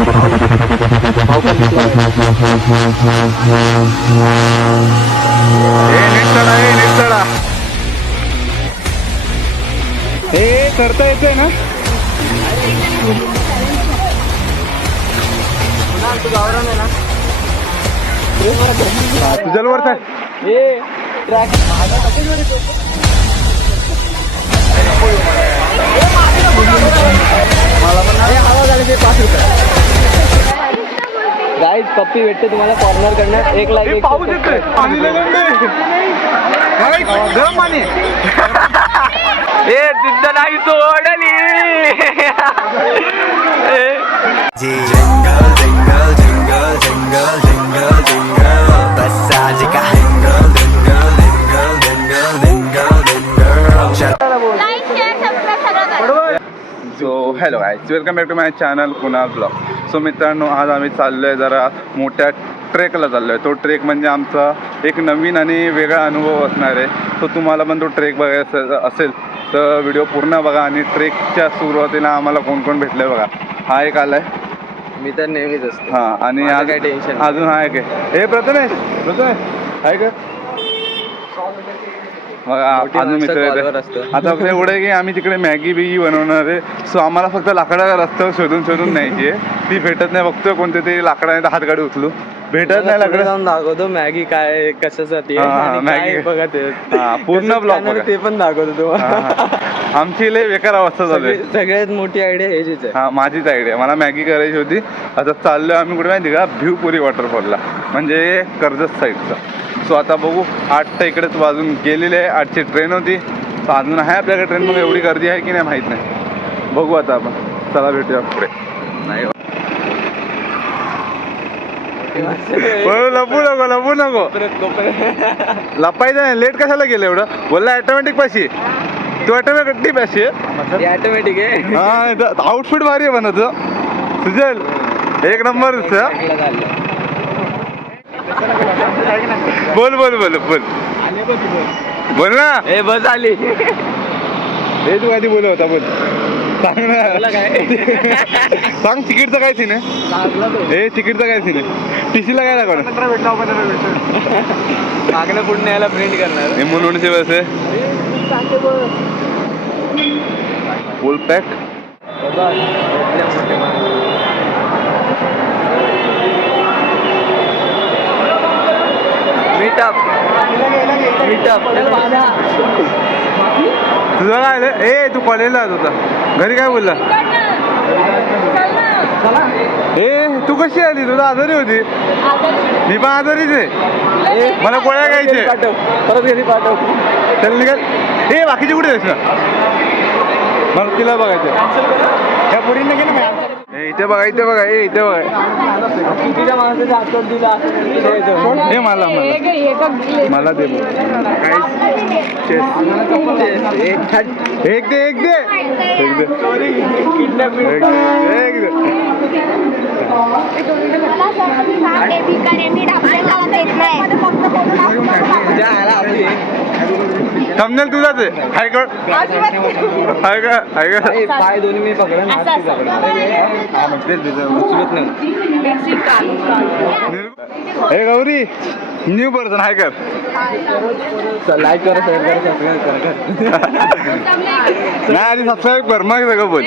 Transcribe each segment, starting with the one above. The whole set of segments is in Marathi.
हे करता येतंय ना? तुझ्या वर मला पण हवा झाली ते 5 रुपये. गाईज पप्पी भेटते तुम्हाला कॉर्नर कडनं 1 लाख. पाऊस येतोय, पाणी गरम पाणी. ए जिद्द नाही सोडली. Jingle jingle jingle jingle jingle jingle बस आज का jingle jingle jingle jingle jingle jingle. So hello guys, welcome back to my channel Kunal blog. So मित्रांनो, आज आम्ही चाललो आहे जरा मोठ्या ट्रेकला चाललो आहे. तो ट्रेक म्हणजे आमचा एक नवीन आणि वेगळा अनुभव असणार आहे. तो तुम्हाला पण तो ट्रेक बघायचा असेल तर व्हिडिओ पूर्ण बघा. आणि ट्रेकच्या सुरुवातीला आम्हाला कोण कोण भेटलं आहे बघा. हा एक आला आहे, मी तर नेहमीच असतो. हां, आणि काय टेन्शन अजून हा एक आहे. हे प्रथमेश आहे का? अजून मित्र येते. आता फक्त एवढं आहे की आम्ही तिकडे मॅगी बिगी बनवणार आहे. सो आम्हाला फक्त लाकडा रस्त्यावर शोधून न्यायची आहे. ती भेटत नाही. बघतोय कोणते तरी लाकडाने हातगाडी उचलू, भेटत नाही लाकडं. जाऊन दाखवतो मॅगी काय कशासाठी मॅगी बघा ते पूर्ण ब्लॉग ते पण दाखवतो तुम्हाला. आमची लय बेकार अवस्था झाली. सगळ्यात मोठी आयडिया ह्याचीच आहे. हा, माझीच आयडिया. मला मॅगी करायची होती. आता चाललोय आम्ही कुठे माहिती का, भिवपुरी वॉटरफॉलला, म्हणजे कर्जत साईडचा. सो आता बघू, 8 तर इकडेच वाजून गेलेले आहे. 8ची ट्रेन होती. सो अजून आहे आपल्याकडे ट्रेन, मग एवढी गर्दी आहे की नाही माहीत नाही. बघू आता आपण. चला भेटूया पुढे. नाही लपू नको लपायचं नाही. लेट कशाला गेलं एवढं? बोलला ऑटोमॅटिक पाशी. तू ऑटोमॅटिक पाशी ऑटोमॅटिक आहे. हा, आउटफिट भारी आहे बनवतो. सुजल एक नंबर. बोल बोल बोल बोल बोल ना. ए बस आली. हे तू आधी बोल होता. बोल सांग ना. सांग तिकीटचं काय सीन आहे? हे तिकीटचं काय सीन आहे? टीसीला काय दाखवणार? मागणं पुढे न्यायला प्रिंट करणार. हे म्हणून बस आहे फुल पॅक. मीटअप तुझं काय आलं? ए तू कॉलेजला जात होता, घरी काय बोलला? ए तू कशी आली? तुझा आजारी होती. मी पण आजारीच आहे. मला गोळ्या घ्यायचे. परत घरी पाठव. चल निघाल. ए बाकीचे कुठे आहेस ना? मला तिला बघायचं. त्या पुरीने गेलं ना. इथे बघा, इथे बघा. ए इथे बघा. हे मला मला दे. एक दे एक दे. थंबनेल तुझाच आहे. हाय का हाय का हाय का? पाय दोन्ही मी पकडून हे गौरी न्यू पर्सन. हाय कर. लाईक करा, शेअर करा, सबस्क्राईब करा. नाही आधी सबस्क्राईब कर, मग सगळं बोल.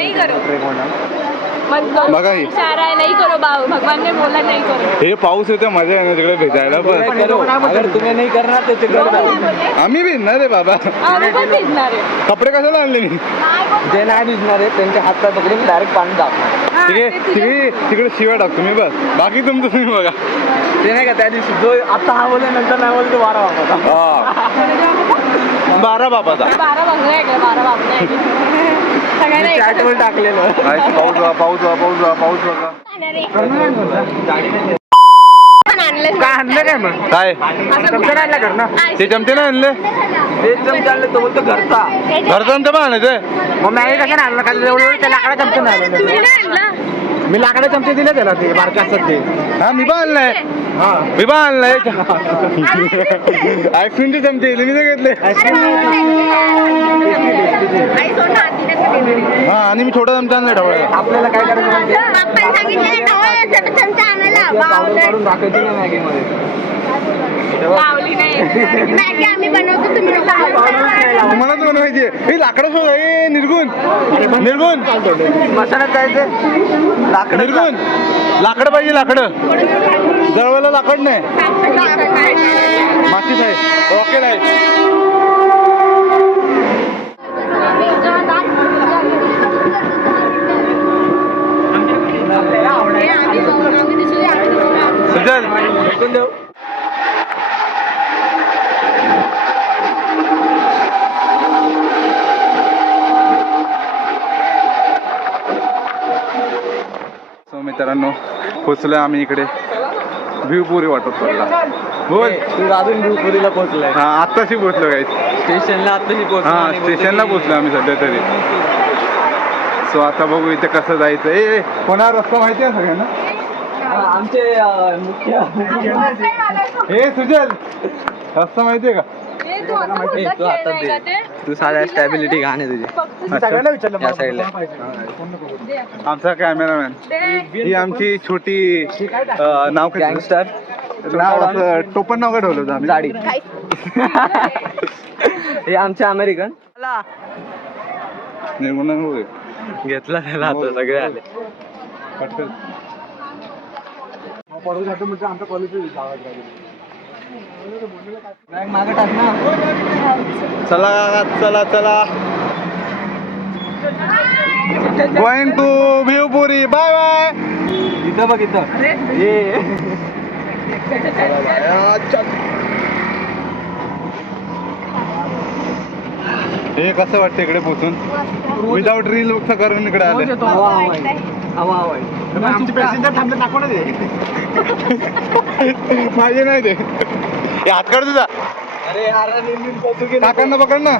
बघा ही नहीं करो भगवान ने बोला नहीं करो. हे पाऊस येतो, मजा आहे ना तिकडे भेटायला. पण अगर तुम्ही नाही करणार तर तिकडे आम्ही भिजणार आहे बाबा. कपडे कशाला आणले मी? जे नाही भिजणार आहे त्यांच्या हात पकडून डायरेक्ट पाणी टाकणार. तिकडे शिवाय टाकतो मी, बस. बाकी तुमचं तुम्ही बघा. ते नाही का त्या दिवशी जो आता हा बोलला नंतर नाही बोलतो 12 वाजता. 12 बाबाचा 12 बंगला आहे का? 12 बाबा सगळ्यांना चॅटवर टाकलेलं. पाऊस बघा. काय आणलं काय मग? काय चमचा आणला घर ना? ते चमचे नाही आणले? ते चमचा आणलं तो बोलतो घरचा. घरचं पण आणायचंय. मग मॅगी कशा आणलं? का एवढं त्या लाकडा चमचा नाही आणलं. मी लाकडा चमचे दिले त्याला, ते बारके असतात ते. हा मी पण आणलाय. मी पण आणलाय. आईस्क्रीमचे चमचे मी तर घेतले. हा, आणि मी छोटा चमचा आणलाय ढवळ्याला. आपल्याला काय करायचं? काढून टाकायची नाही मॅगी मध्ये. लावली नाही मॅगी आम्ही बनवतो तुम्ही तुम्हालाच बनवायची हे लाकडं शोध हे निर्गुण मसाल्यात जायचं लाकड निर्गुण लाकडं पाहिजे लाकडं जळवायला लाकड नाही मातीच आहे रॉकेल आहे सुजल सो मित्रांनो पोचलोय आम्ही इकडे भिवपुरी वॉटरफॉलला. बोल तू अजून भिवपुरीला पोहोचलाय. हा आत्ताशी पोचलो काही स्टेशनला आत्ताशी पोहोचलो. हा स्टेशनला पोचलो आम्ही सध्या तरी. सो आता बघू इथे कसं जायचं. ए कोणा रस्ता माहिती आहे सगळ्यांना. आमचे मुख्य हे सुजल रस्ता माहितीये का. तू साध्या स्टॅबिलिटी घाणे तुझी. सगळ्यांना विचारलं या साईडला. आमचा कॅमेरामॅन ही आमची छोटी नाव काय गँगस्टर नाव असं टोपण नाव काय ठेवलं होतं आम्ही. जाडी. हे आमचे अमेरिकन निर्मला घेतला त्याला आता सगळे आले. पटकन आमच्या कॉलेज मागे टाक ना. चला चला चला going to Bhivpuri. Bye bye. इथं बघ इथं ये. हे कसं वाटतं इकडे पोचून विदाउट रील करून इकडे आले. हवा आहे. आमचे पॅसेंजर थांबले दाखव ना ते माझे नाही ते. हे हात काढ तुझा. अरे काकांना पकड ना.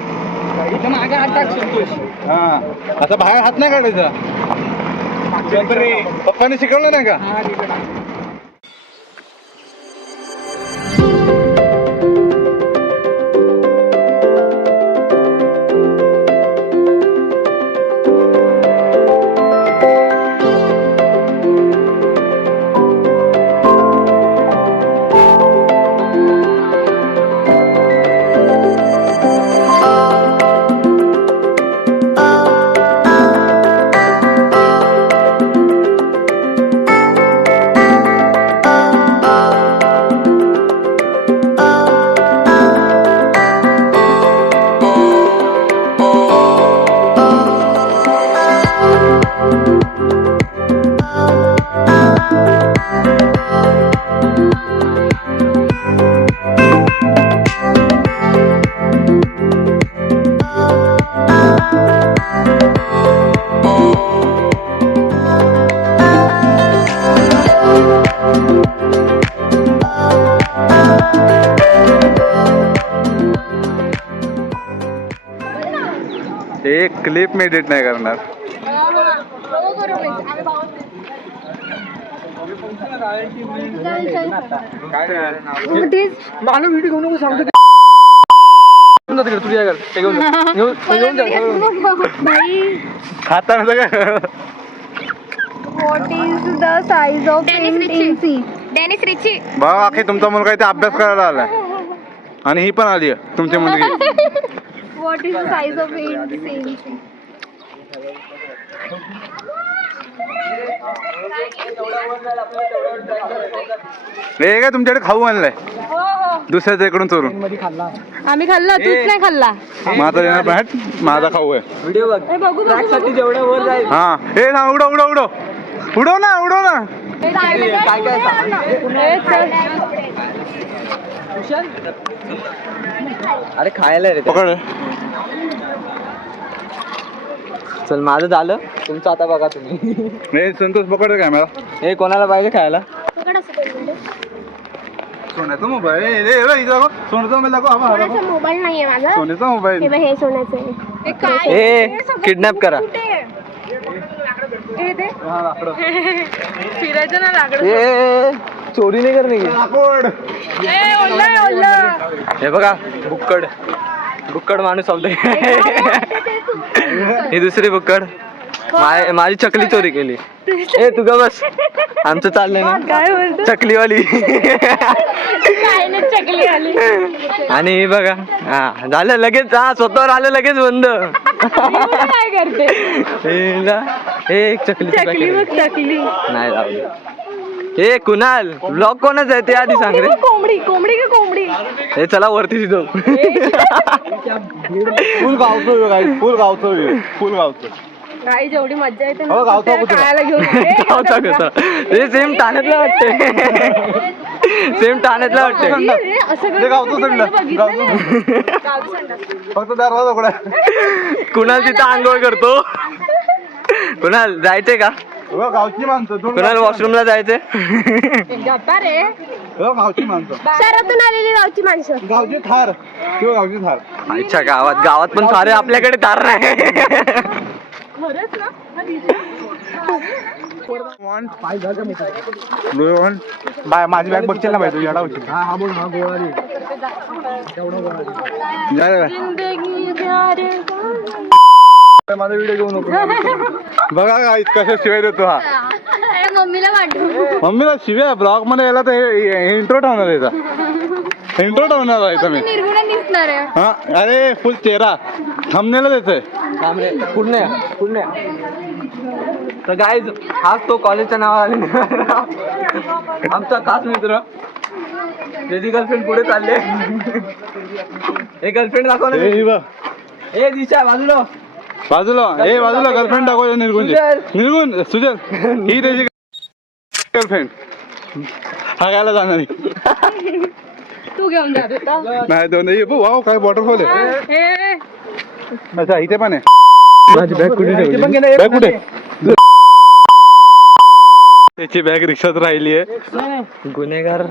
इथं मागे हात टाक संतोष. हा आता बाहेर हात नाही काढायचा. पप्पाने शिकवलं नाही का. एक क्लिप मी एडिट नाही करणार. मला व्हिडिओ घेऊन नको सांगतो. तुझ्या खाता सगळं. What is the size of Dennis Ritchie. भाऊ आखी तुमचा मुलगा इथे अभ्यास करायला आलाय आणि ही पण आली आहे तुमची मुलगी. What is the size of CNC? हे काय तुमच्याकडे खाऊ आणलाय दुसऱ्याच्या इकडून चोरून. आम्ही खाल्ला तूच नाही खाल्ला. माझा देणार पॅट माझा खाऊ आहे. व्हिडिओ बघ. बघू ट्रॅक साठी जेवढ्या वर जाईल. हा हे ना उडव उडव उडव उडव ना उडव ना. काय काय अरे खायला रे. पकड. चल माझं झालं तुमचं आता बघा तुम्ही. हे संतोष पकड कॅमेरा. हे कोणाला पाहिजे खायला. सोन्याचा मोबाईल. सोन्याचा मोबाईल दाखव. मोबाईल नाहीये माझा. सोन्याचा मोबाईल. हे सोन्याचं आहे. हे किडनॅप करा. फिरायचं ना लाकडं. हे चोरी नाही करणे. हे बघा बुक्कड बुक्कड माणूस होते. ही दुसरी बुक्कड. माझी चकली चोरी केली. ए तू ग बस, आमचं चाललंय ना काय बोलतो चकलीवाली. काय नाही चकली आली आणि हे बघा हा झालं लगेच, हा स्वतःवर आलं लगेच बंद. काय करते एक चकली चकली मग चकली नाही लावली. हे कुणाल ब्लॉग कोणाच आहे ते आधी सांग रे. कोंबडी कोंबडी की कोंबडी हे चला वरती तिथं. फुल गावतो गाईस, फुल गावतो, फुल गावतो. काही जेवढी मज्जा येते हो, गावचा कुत्रा. खायला घेऊन गावचा कसा हे सेम ठाण्यातला वाटते. सेम ठाण्यातला वाटते. ते गावतो संडास, फक्त दरवाजा उघडा. कुणाल तिथं आंघोळ करतो. कुणाल जायचंय का? हो, गावची माणसं दोन कुणाल वॉशरूमला जायचंय. रे हो, गावची माणसं, शहरातून आलेली गावची माणसं गावची थार किंवा गावची थार. अच्छा गावात पण थार आहे, आपल्याकडे थार नाही. खरंच ना बाय माझी बॅग बघशील ना बाई तू येडा होशील. माझा व्हिडिओ घेऊ नको. बघा गाईस कशा शिवाय देतो हा. मम्मीला वाटू मम्मीला शिव्या ब्लॉग मध्ये यायला तर इंट्रो ठेवणार याचा, इंट्रो ठेवणार आहे मी. निर्गुण दिसणार आहे हा अरे फुल चेहरा थंबनेल देतोय. पुण्या तर गाईज हाच तो कॉलेजच्या नावाने आमचा खास मित्र. त्याची गर्लफ्रेंड पुढे चालले. हे गर्लफ्रेंड दाखव ना. हे बघ ए दिशा बाजूला बाजूला, हे बाजूला गर्लफ्रेंड दाखव. निर्गुण सुजल ही त्याची गर्लफ्रेंड. हा गायला जाणार नाही. तू घेऊन जात होता नाही दोन वाव काय वॉटरफॉल आहे. अच्छा इथे पण आहे. माझी बॅग कुठे बॅग कुठे? त्याची बॅग रिक्षात राहिली आहे. गुन्हेगार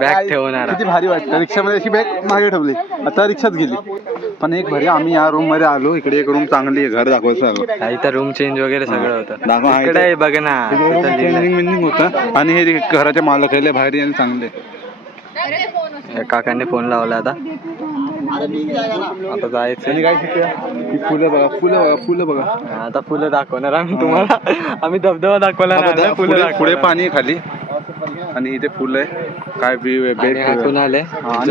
बॅग ठेवणार. किती भारी वाटतं. रिक्षामध्ये अशी बॅग मागे ठेवली, आता रिक्षात गेली. पण एक भारी, आम्ही या रूम मध्ये आलो. इकडे एक रूम चांगली आहे, घर दाखवायचं आलो. इथं रूम चेंज वगैरे सगळं होतं. दाखवा, हा इकडे आहे बघ ना. चेंजिंग होतं. आणि हे घराचे मालक आहे, भारी आणि चांगले. काकांनी फोन लावला आता जायचं. काय शिकूया? फुलं बघा, फुलं बघा, फुलं बघा. आता फुलं दाखवणार आम्ही तुम्हाला. आम्ही धबधबा दाखवला नाही, फुलं पुढे पाणी आहे खाली आणि इथे फुलं आहे. काय हातून आले.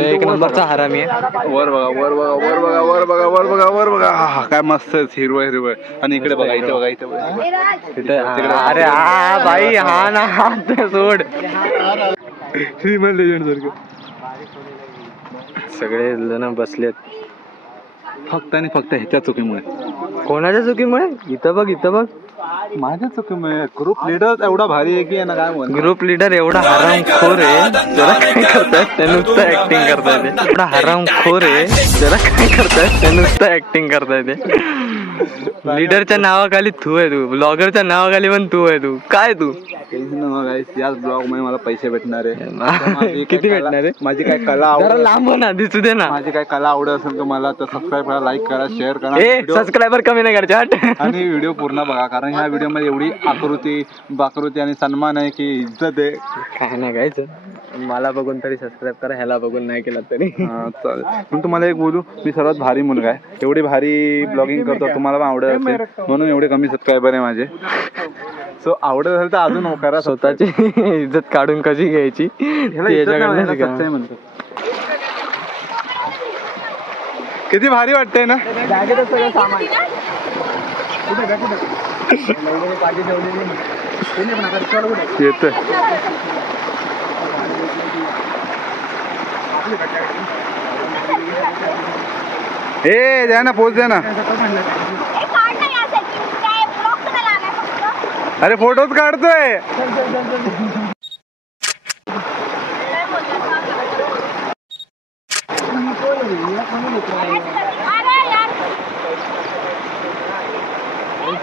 एक नंबरचा हरामी आहे. वर बघा, वर बघा, वर बघा, वर बघा, वर बघा, वर बघा. हा काय मस्त हिरवं हिरवं. आणि इकडे बघा, इथे बघा, इथे बघा. अरे हा बाई हा ना हात सोड. श्रीमंत लेजंड सारखं सगळे जण बसलेत फक्त आणि फक्त ह्याच्या चुकीमुळे. कोणाच्या चुकीमुळे? इथं बघ, इथं बघ. माझ्या चुकीमुळे. ग्रुप लिडर एवढा भारी आहे की ना काय म्हणतो. ग्रुप लीडर एवढा हरामखोर आहे, त्याला काय करताय ते नुसतं ऍक्टिंग करताय ते. एवढा हरामखोर आहे, त्याला काय करताय ते नुसतं ऍक्टिंग करताय ते. लीडरच्या नावाखाली तू आहे, तू ब्लॉगरच्या नावाखाली पण तू आहे. तू काय तू याच ब्लॉग मध्ये मला पैसे भेटणार आहे. किती भेटणार आहे? माझी काय कला जरा आवड, लांब ना दिसू दे ना. माझी काय कला आवडत असेल तर मला तर सबस्क्राईब करा, लाईक करा, शेअर करा. ए सबस्क्रायबर कमी नाही करायचे हट. आणि व्हिडिओ पूर्ण बघा, कारण ह्या व्हिडिओ मध्ये एवढी बाकृती आणि सन्मान आहे की इज्जत आहे. काय नाही गायचं. मला बघून तरी सबस्क्राईब करा, ह्याला बघून नाही केला तरी चालेल. पण तुम्हाला एक बोलू, मी सर्वात भारी मुलगा आहे. एवढी भारी ब्लॉगिंग करतो, तुम्हाला पण आवडत असेल म्हणून एवढे कमी सबस्क्रायबर आहे माझे. सो आवडत असेल तर अजून करा. स्वतःची इज्जत काढून कशी घ्यायची म्हणतो. किती भारी वाटतंय ना. येतोय. ए द्या ना, पोच द्या ना. अरे फोटोच काढतोय.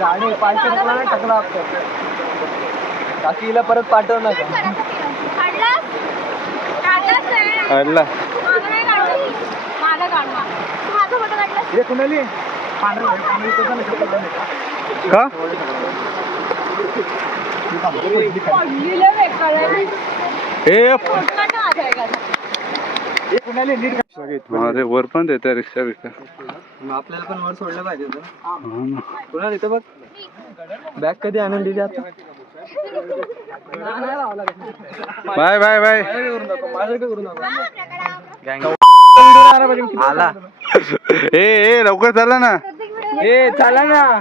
गाडी टाकला काकीला परत पाठव ना. काढला का? अरे वर पण देते रिक्षा बिक्षा. आपल्याला पण वर सोडलं पाहिजे होतं. कुणाल इथं बघ बॅग कधी आणून दिली आता. Bye bye bye. आला ए लवकर चला ना. ए चला ना.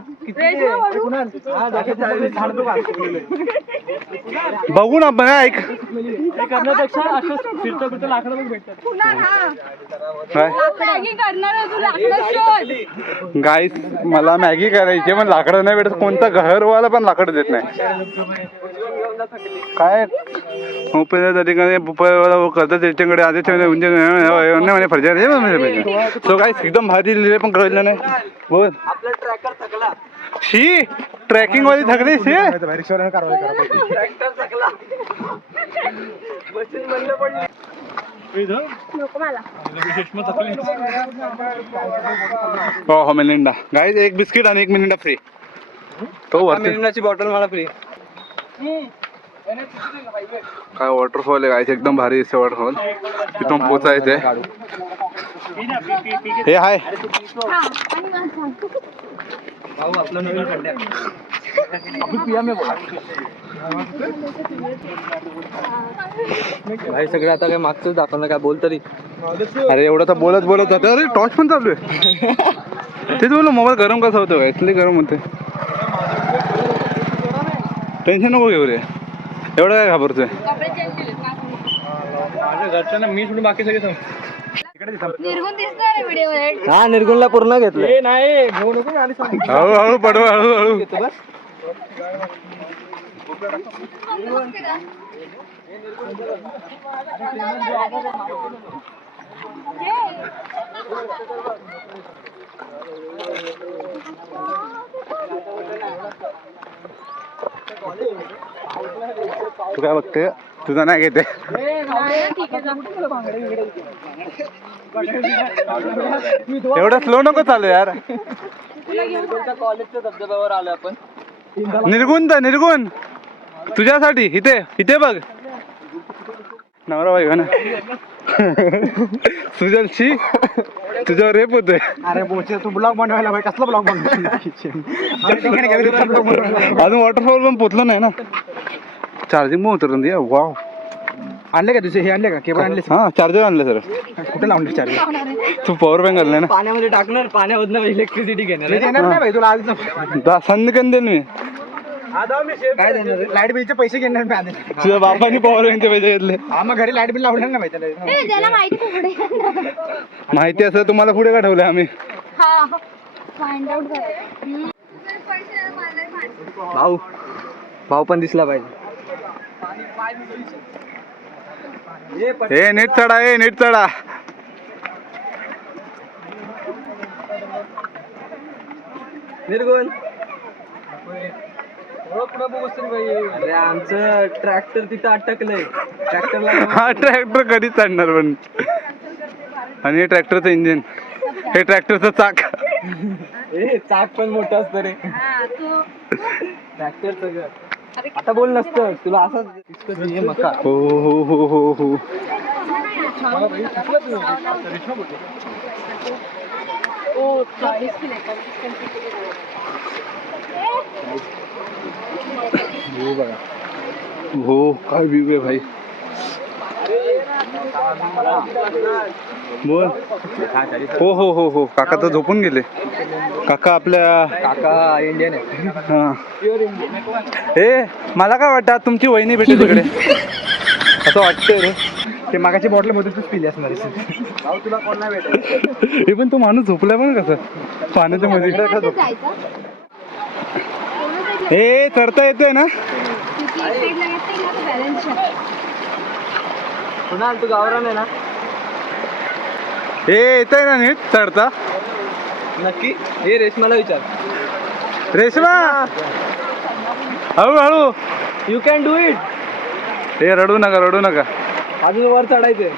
बघू ना आपण ऐक गाईस मला मॅगी करायची पण लाकडं नाही भेटत. कोणता घरवाला पण लाकडं देत नाही. काय करतात त्याच्याकडे आधी सो काय एकदम भारी लिहिले पण कळलं नाही. बोल आपला ट्रॅकर थकला. शी ट्रॅकिंग वाली थकली शी. ट्रॅक्टर थकला. बसून बंद पडली. नको मला. हो मिलिंडा गाईज एक बिस्किट आणि 1 मिलिंडा फ्री. तो वरती मिलिंडाची बॉटल मला फ्री. काय वॉटरफॉल आहे गाईज एकदम भारी दिसते वॉटरफॉल. तिथून पोचायचंय. हे हाय भाऊ आपलं नवीन खड्ड्या. भाई सगळं आता काय मागचंच दाखवलं काय बोल तरी. अरे एवढं तर बोलत बोलत जातं. अरे टॉर्च पण चालू आहे. तेच बोललो मोबाईल गरम कसा होतो काय इथले गरम होते. टेन्शन नको घेऊ रे. एवढं काय घाबरतोय. घरच्यांना मी सोडून बाकी सगळे निर्गुण दिसतोय व्हिडिओ. हा निर्गुणला पूर्ण घेतलं. नाही हळूहळू पडव हळूहळू. तू काय बघते तुझा नाही घेते. एवढं स्लो नको चालू यार. कॉलेजच्या धबधब्यावर आलो आपण. निर्गुण तुझ्यासाठी इथे इथे बघ. नवरा बाई ना सुजलशी तुझ्यावर रेप होतोय. अरे बोचे तू ब्लॉग बनवायला भाई कसला ब्लॉग बनवतो. अजून वॉटरफॉल पण पोचलो नाही ना. चार्जिंग पण उतरून दे. वाव आणले का तुझे हे आणले का केबल आणले. हा चार्जर आणलं सर. कुठे लावले चार्जर. तू पॉवर बँक आणलाय ना. पाण्यामध्ये टाकणार पाण्यामधनं इलेक्ट्रिसिटी घेणार. देणार नाही भाई तुला आज. संध्याकाळी देईन मी. काय देणार लाईट बिलचे पैसे घेणार मी आधी. तुझ्या बापाने पॉवर बँकचे पैसे घेतले. हा मग घरी लाईट बिल लावणार ना भाई त्याला. ज्याला माहिती पुढे माहिती असं तुम्हाला पुढे का ठेवलंय आम्ही. फाइंड आउट भाऊ पण दिसला पाहिजे. ए नीट चढा. नीट चढा. निर्गुण अरे आमचं ट्रॅक्टर तिथं अटकलंय. ट्रॅक्टरला हा ट्रॅक्टर कधी चढणार पण. आणि हे ट्रॅक्टरचं इंजिन. हे ट्रॅक्टरचं चाक. चाक पण मोठं असतं रे. ट्रॅक्टरचं घर. आता बोल नसतं तुला असंच मका. हो हो हो हो हो. हो काय व्ह्यू आहे भाई. बोल. हो हो हो हो काका तर झोपून गेले. काका आपल्या काका इंडियन आहे. हा. ए मला काय वाटतं तुमची वहिनी भेटेल तिकडे असं वाटतंय रे. ते मागाची बॉटल मधूनच पिली असणार. भाऊ तुला कोण नाही भेटेल. हे पण तो माणूस झोपलाय पण कसं पाण्याच्या मध्ये. हे चढता येतोय ना. कुणाल तू गावरान आहे ना. हे येतंय ना नीट चढता. नक्की हे रेशमाला विचार. रेशमा हळूहळू. You can do it. हे रडू नका. अजून वर चढायचंय.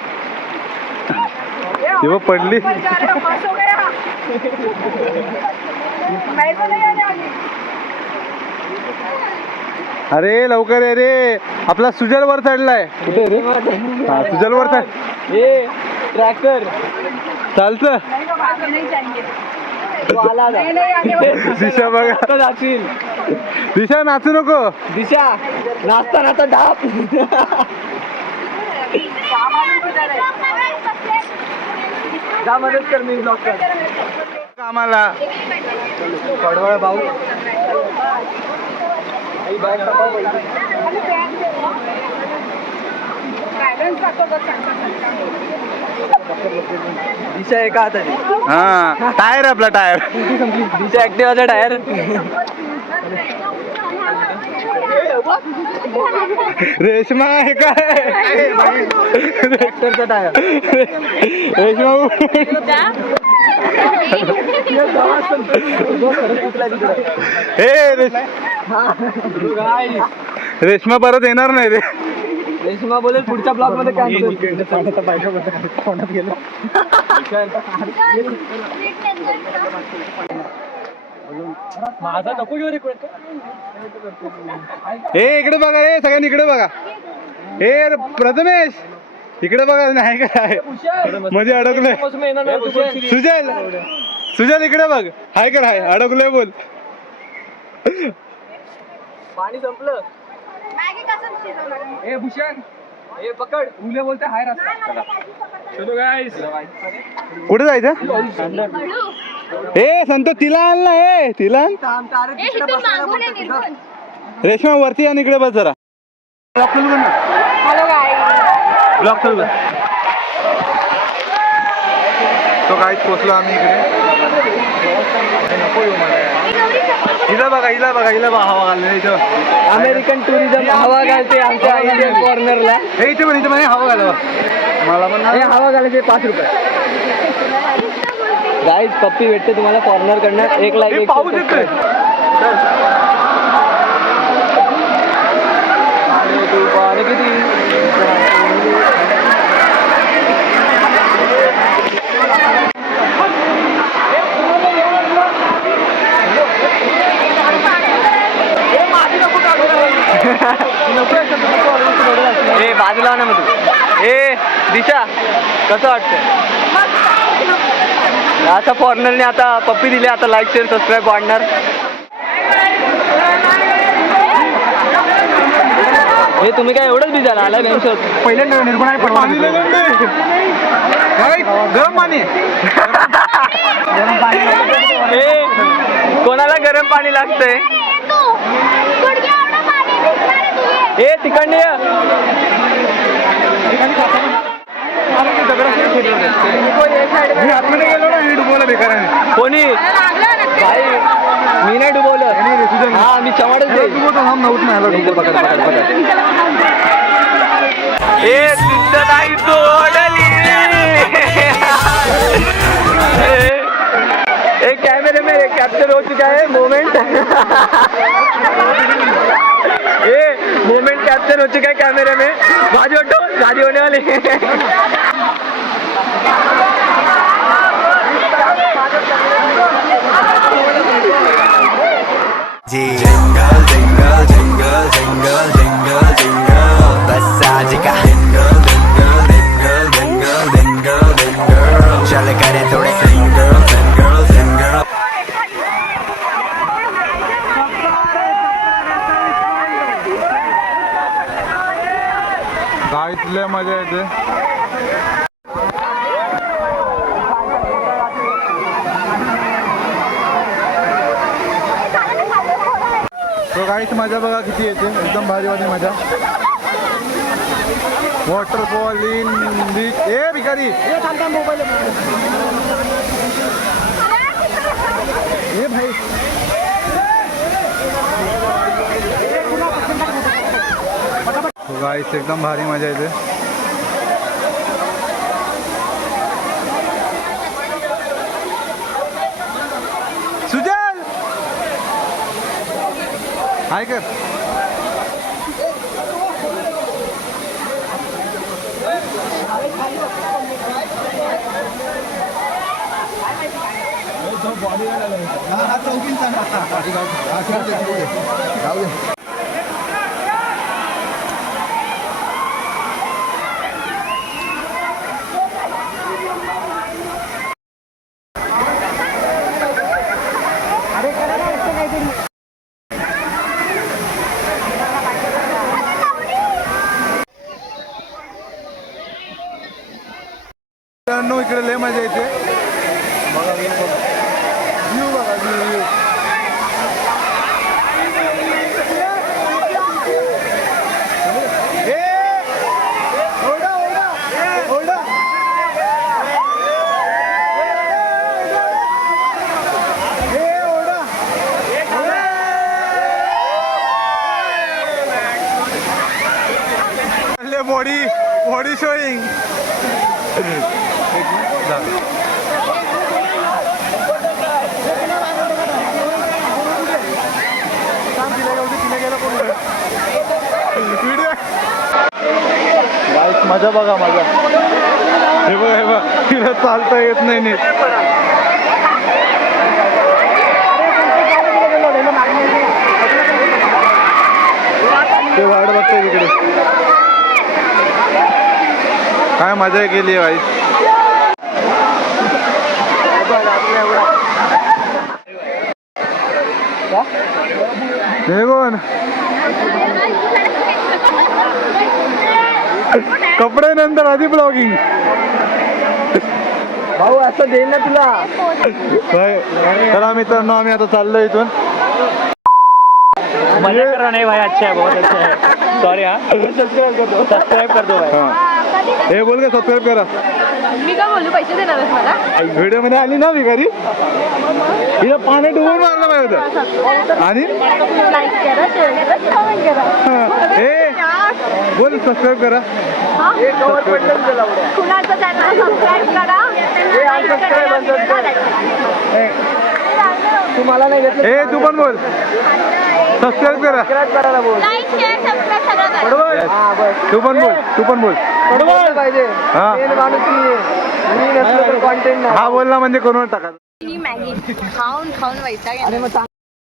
तेव्हा पडली. अरे लवकर ये रे. आपला सुजल वर चढलाय. कुठे रे. सुजल वर चढ. ट्रॅक्टर चालतं दिशा बघा जाशील दिशा नाचू नको दिशा नाचता नाचता डाप जा मदत कर मी ब्लॉक कर कामाला पडवळ भाऊ दिशा एका हाताने हा टायर आपला टायर दिशा ऍक्टिव्हाचा टायर रेशमा हे काय ट्रॅक्टरचा टायर रेशमा हे रेशमा परत येणार नाही रे रेशमा बोलेल पुढच्या ब्लॉक मध्ये माझा नको घेऊ हे इकडे बघा रे सगळ्यांनी इकडे बघा हे प्रथमेश इकडे बघा नाही काय मध्ये अडकलोय सुजल सुजल इकडे बघ हाय कर हाय अडकलोय बोल पाणी संपलं मॅगी कसं शिजवणार ए भूषण ए पकड उले बोलते हाय रस्ता चलो गाइस कुठे जायचं ए संतो तिला आण ना ए तिला आण. रेशमा वरती आणि इकडे बस जरा हॅलो गाईस ब्लॉक चालू तो काहीच पोचलो आम्ही इकडे हिला बघा हवा घालले इथं अमेरिकन टुरिझम हवा घालते आमच्या इंडियन कॉर्नरला हे इथे पण हवा घालवा मला पण हे हवा घालायचे 5 रुपये गाईज पप्पी भेटते तुम्हाला कॉर्नर कडनं 1 लाख पाऊस येतोय पाणी किती ए बाजूला ना मग तू ए दिशा कसं वाटतं आता फॉर्नरने आता पप्पी दिली आता लाईक शेअर सबस्क्राईब वाढणार हे तुम्ही काय एवढंच भिजायला आलाय बेंचवर पहिल्यांदा निर्गुण गरम पाणी ए कोणाला गरम पाणी लागतंय ए तिकडे आतमध्ये गेलो ना डुबवलं बेकाराने कोणी भाई मी नाही डुबवलं हा मी चमाडच ए तुझं नाही सोडली एक कैमरे में कैप्चर हो चुका है मोमेंट ये मोमेंट कैप्चर हो चुका है कैमरे में बाजू हटो शादी होने वाली Jingle, jingle, jingle, jingle, jingle, jingle. बस आज का jingle, jingle, jingle, jingle, jingle, jingle. चल करे थोड़े jingle, jingle, jingle. गाईत लय मजा येते तो गाईत मजा बघा किती येते एकदम भारी वाली मजा वॉटरफॉल इन बीच ए भिकारी ए भाई तो गाईस एकदम भारी मजा येते सुजल हाय कर इकडे लय मजा येते. बघा व्ह्यू बघा व्ह्यू. Body showing. मजा बघा मजा. हे बघा तिला चालता येत नाही नीट. ते वाट बघतोय तिकडे. काय मजा केली भाई. हे कोण कपडे नंतर आधी ब्लॉगिंग. भाऊ असं देईल ना तुला. चला मित्रांनो आम्ही आता चाललो इथून. मजा कर रहा नहीं भाई. अच्छा है बहुत अच्छा है. सॉरी हाँ सब्सक्राइब कर दो भाई. हे बोल का सबस्क्राईब करा. मी का बोलू पैसे देणार मला व्हिडिओ मध्ये आली ना भिकारी. हिला पाण्यात डुबून मारलं पाहिजे होतं. आणि लाईक करा शेअर करा कमेंट करा. हे बोल सबस्क्राईब करा. कुणाचं त्यांना सबस्क्राईब करा. तुम्हाला नाही घेतलं. हे तू पण बोल सबस्क्राईब करा. लाईक शेअर सबस्क्राईब सगळं करा. हा बस. तू पण बोल. पडवळ पाहिजे. हा. मेन माणूस मी नसलं तर कॉन्टेंट नाही. हा बोलला म्हणजे कोणावर टाका. ही मॅगी खाऊन खाऊन वैताग अरे मग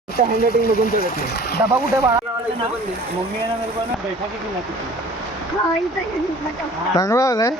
हँड रायटिंग बघून ठेवत नाही. डबा कुठे बाळा. मम्मी आहे ना मेरे को ना बैठा के खिलाती थी. चांगला आलाय.